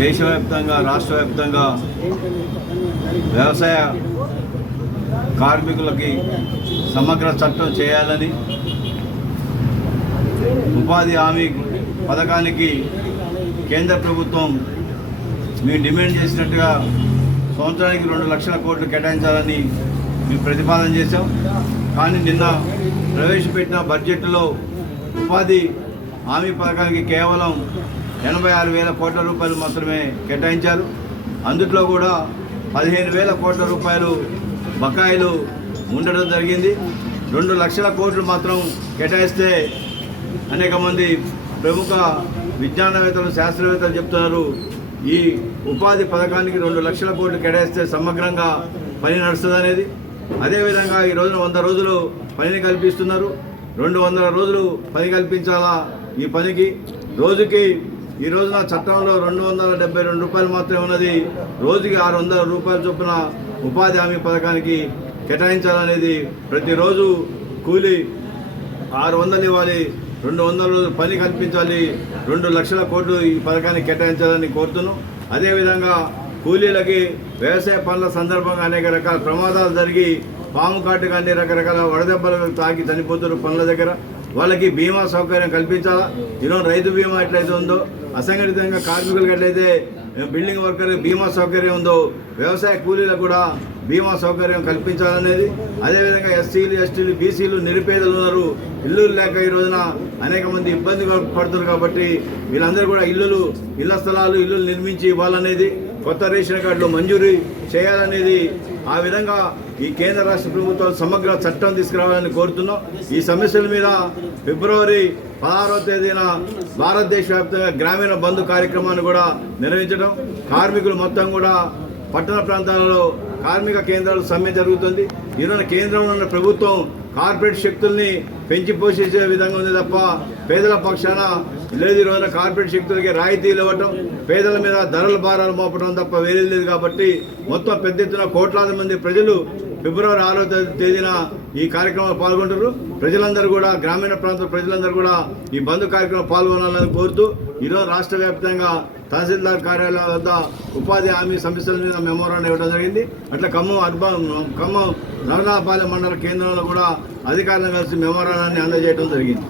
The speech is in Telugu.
దేశవ్యాప్తంగా రాష్ట్ర వ్యాప్తంగా వ్యవసాయ కార్మికులకి సమగ్ర చట్టం చేయాలని ఉపాధి హామీ పథకానికి కేంద్ర ప్రభుత్వం మేము డిమాండ్ చేసినట్టుగా సంవత్సరానికి రెండు లక్షల కోట్లు కేటాయించాలని మేము ప్రతిపాదన చేశాం. కానీ నిన్న ప్రవేశపెట్టిన బడ్జెట్లో ఉపాధి హామీ పథకానికి కేవలం ఎనభై ఆరు వేల కోట్ల రూపాయలు మాత్రమే కేటాయించారు. అందుట్లో కూడా పదిహేను వేల కోట్ల రూపాయలు బకాయిలు ఉండడం జరిగింది. రెండు లక్షల కోట్లు మాత్రం కేటాయిస్తే అనేక మంది ప్రముఖ విజ్ఞానవేత్తలు శాస్త్రవేత్తలు చెప్తున్నారు. ఈ ఉపాధి పథకానికి రెండు లక్షల కోట్లు కేటాయిస్తే సమగ్రంగా పని నడుస్తుంది అనేది అదేవిధంగా ఈ రోజున వంద రోజులు పనిని కల్పిస్తున్నారు. రెండు వందల రోజులు పని కల్పించాలా ఈ పనికి? రోజుకి ఈ రోజున చట్టంలో రెండు వందల డెబ్బై రెండు రూపాయలు మాత్రమే ఉన్నది. రోజుకి ఆరు వందల రూపాయల చొప్పున ఉపాధి హామీ పథకానికి కేటాయించాలనేది ప్రతిరోజు కూలి ఆరు వందలు ఇవ్వాలి. రెండు వందల రోజులు పని కల్పించాలి. రెండు లక్షల కోట్లు ఈ పథకానికి కేటాయించాలని కోరుతున్నాం. అదేవిధంగా కూలీలకి వ్యవసాయ పనుల సందర్భంగా అనేక రకాల ప్రమాదాలు జరిగి పాము కాటు కానీ రకరకాల వడదెబ్బలు తాకి చనిపోతున్నారు పనుల దగ్గర వాళ్ళకి బీమా సౌకర్యం కల్పించాలా? ఈరోజు రైతు బీమా ఎట్లయితే ఉందో అసంఘటితంగా కార్మికులకు ఎట్లయితే బిల్డింగ్ వర్కర్ బీమా సౌకర్యం ఉందో వ్యవసాయ కూలీలకు కూడా బీమా సౌకర్యం కల్పించాలనేది. అదేవిధంగా ఎస్సీలు ఎస్టీలు బీసీలు నిరుపేదలు ఉన్నారు. ఇల్లు లేక ఈ రోజున అనేక మంది ఇబ్బంది పడుతున్నారు కాబట్టి వీళ్ళందరూ కూడా ఇల్లులు ఇళ్ళ స్థలాలు ఇల్లులు నిర్మించి ఇవ్వాలనేది కొత్త రేషన్ కార్డులు మంజూరు చేయాలనేది ఆ విధంగా ఈ కేంద్ర రాష్ట్ర ప్రభుత్వాలు సమగ్ర చట్టం తీసుకురావాలని కోరుతున్నాం. ఈ సమస్యల మీద ఫిబ్రవరి పదహారవ తేదీన భారతదేశ వ్యాప్తంగా గ్రామీణ బంధు కార్యక్రమాన్ని కూడా నిర్వహించడం కార్మికులు మొత్తం కూడా పట్టణ ప్రాంతాలలో కార్మిక కేంద్రాలు సమ్మె జరుగుతుంది. ఈరోజు కేంద్రంలో ఉన్న ప్రభుత్వం కార్పొరేట్ శక్తుల్ని పెంచి పోషించే విధంగా ఉంది తప్ప పేదల పక్షాన లేదు రోజున కార్పొరేట్ శక్తులకి రాయితీలు ఇవ్వటం పేదల మీద ధరల భారాలు మోపడం తప్ప వేరే లేదు కాబట్టి మొత్తం పెద్ద ఎత్తున కోట్లాది మంది ప్రజలు ఫిబ్రవరి ఆరో తేదీన ఈ కార్యక్రమంలో పాల్గొంటారు ప్రజలందరూ కూడా గ్రామీణ ప్రాంత ప్రజలందరూ కూడా ఈ బంద్ కార్యక్రమం పాల్గొనాలని కోరుతూ ఈరోజు రాష్ట్ర వ్యాప్తంగా తహసీల్దార్ కార్యాలయం వద్ద ఉపాధి హామీ సమస్యల మీద మెమోరాండం ఇవ్వడం జరిగింది. అట్లా ఖమ్మం అర్బన్ ఖమ్మం నవనాపాలెం మండల కేంద్రంలో కూడా అధికారులను కలిసి మెమోరాండాన్ని అందజేయడం జరిగింది.